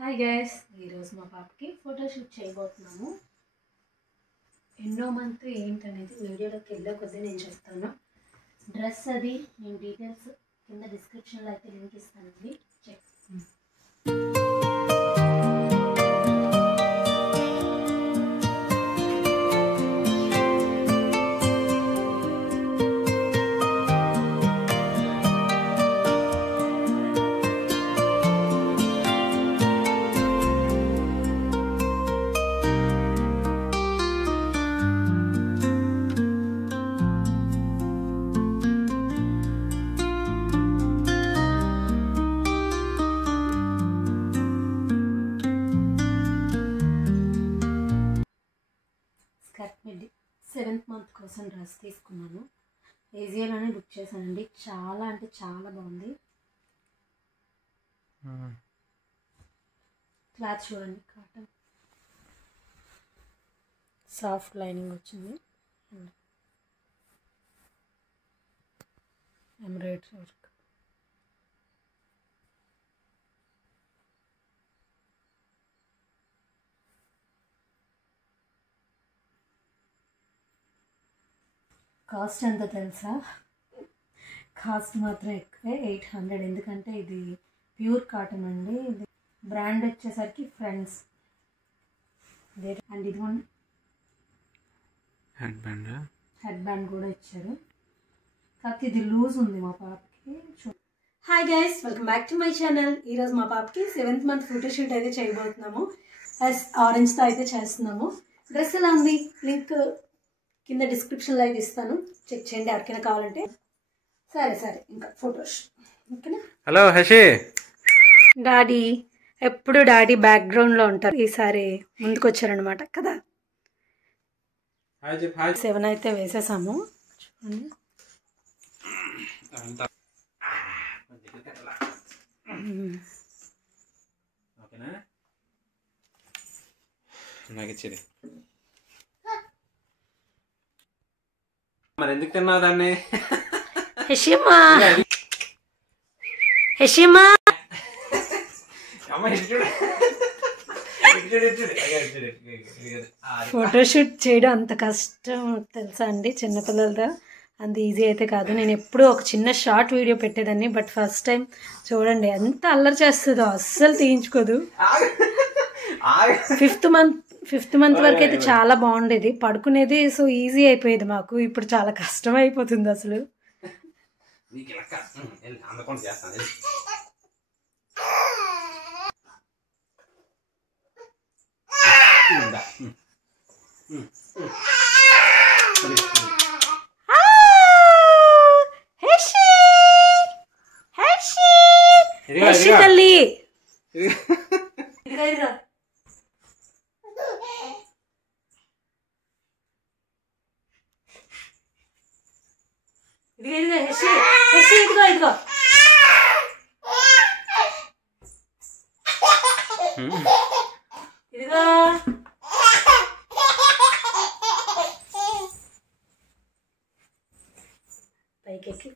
Hi guys, ఈరోజు మా పాపకి ఫోటోషూట్ చేయబోతున్నాము. ఎన్నో మంత్ ఏంటనేది వీడియోలోకి వెళ్ళే కొద్దీ నేను చెప్తాను. డ్రెస్ అది నేను డీటెయిల్స్ కింద డిస్క్రిప్షన్లో అయితే లింక్ ఇస్తానండి, check. Skirt midi 7th month కోసం డ్రెస్ తీసుకున్నాను. ఏజియోలోనే బుక్ చేశానండి. చాలా అంటే చాలా బాగుంది. క్లాత్ చూడండి, కాటన్ సాఫ్ట్ లైనింగ్ వచ్చింది, ఎంబ్రాయిడరీ వర్క్. కాస్ట్ ఎంత తెలుసా? కాస్ట్ మాత్రం ఎక్కువే, 800. ఎందుకంటే ఇది ప్యూర్ కాటన్ అండి. ఇది బ్రాండ్ వచ్చేసరికి ఫ్రెండ్స్. అండ్ ఇది హెడ్ బ్యాండ్ కూడా ఇచ్చారు. కాకపోతే ఇది లూజ్ ఉంది మా పాపకి. Hi guys, welcome back to my channel. ఈరోజు మా పాపకి 7th మంత్ ఫోటోషూట్ అయితే చేయబోతున్నాము. ఆరెంజ్తో అయితే చేస్తున్నాము. డ్రెస్ ఎలా ఉంది లింక్ కింద డిస్క్రిప్షన్లో అయితే ఇస్తాను, చెక్ చేయండి ఎవరికైనా కావాలంటే. సరే ఇంకా ఫొటోస్ ఓకేనా. హలో హషి. డాడీ ఎప్పుడు డాడీ బ్యాక్గ్రౌండ్లో ఉంటారు, ఈసారి ముందుకు వచ్చారనమాట కదా. 7 అయితే వేసేసాము. చూడండి, నాకు ఇచ్చేది. మరి ఎందుకు తిన్నావు దాన్ని? హెషిమా ఫోటోషూట్ చేయడం అంత కష్టం తెలుసా అండి చిన్నపిల్లలతో. అంత ఈజీ అయితే కాదు. నేను ఎప్పుడూ ఒక చిన్న షార్ట్ వీడియో పెట్టేదాన్ని, బట్ ఫస్ట్ టైం చూడండి ఎంత అల్లరి చేస్తుందో, అస్సలు తీయించుకోదు. ఫిఫ్త్ మంత్ వరకు అయితే చాలా బాగుండేది, పడుకునేది. సో ఈజీ అయిపోయేది మాకు. ఇప్పుడు చాలా కష్టం అయిపోతుంది అసలు. తల్లి ఇదిగో ఇదిగో పైకెక్కి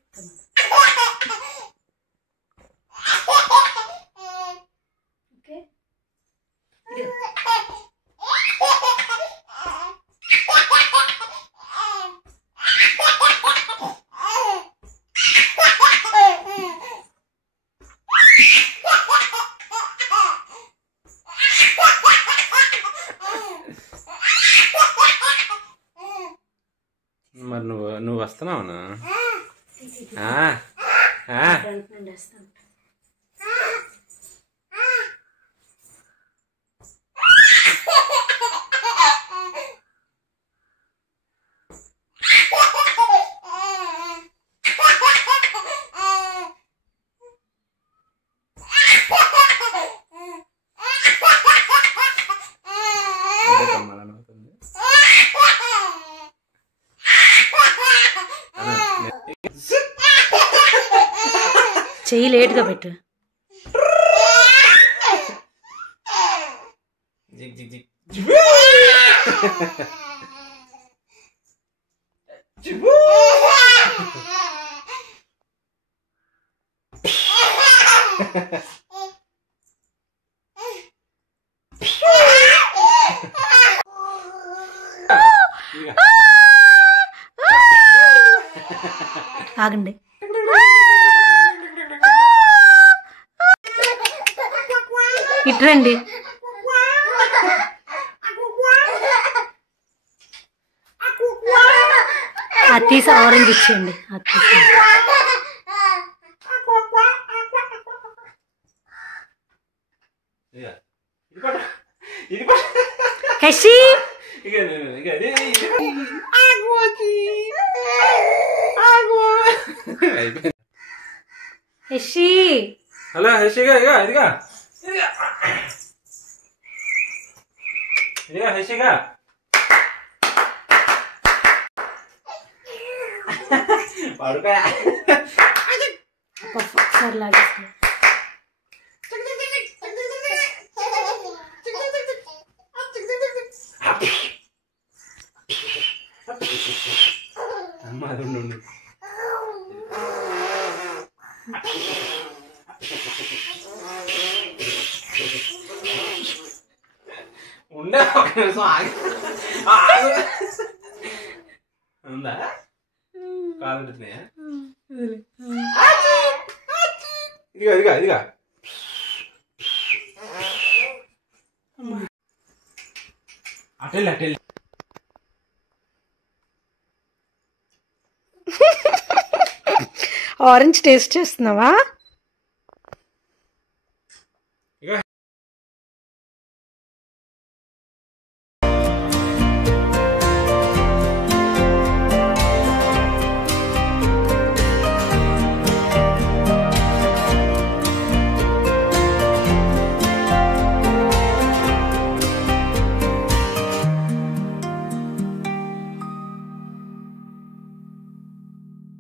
ఓకే. మరి నువ్వు వస్తున్నావునా? చెయ్యి లేట్గా పెట్టు. ఆగండి. ఇట్రండి. అది తీసి ఆరెంజ్ ఇచ్చేయండి. అది తీసి హెషి హెషి హలో హెషిగా ఇదిగా ఇదిగా ఇదిగా హెషిగా పడుకో ఒకసారి లాగేస్తాను. అమ్మ అది ఉండు ఉండే ఒక నిమిషం ఆగి ఉందా కాలు ఇదిగా ఇదిగా ఇదిగా అటెల్ అటెల్ ఆరెంజ్ టేస్ట్ చేస్తున్నావా?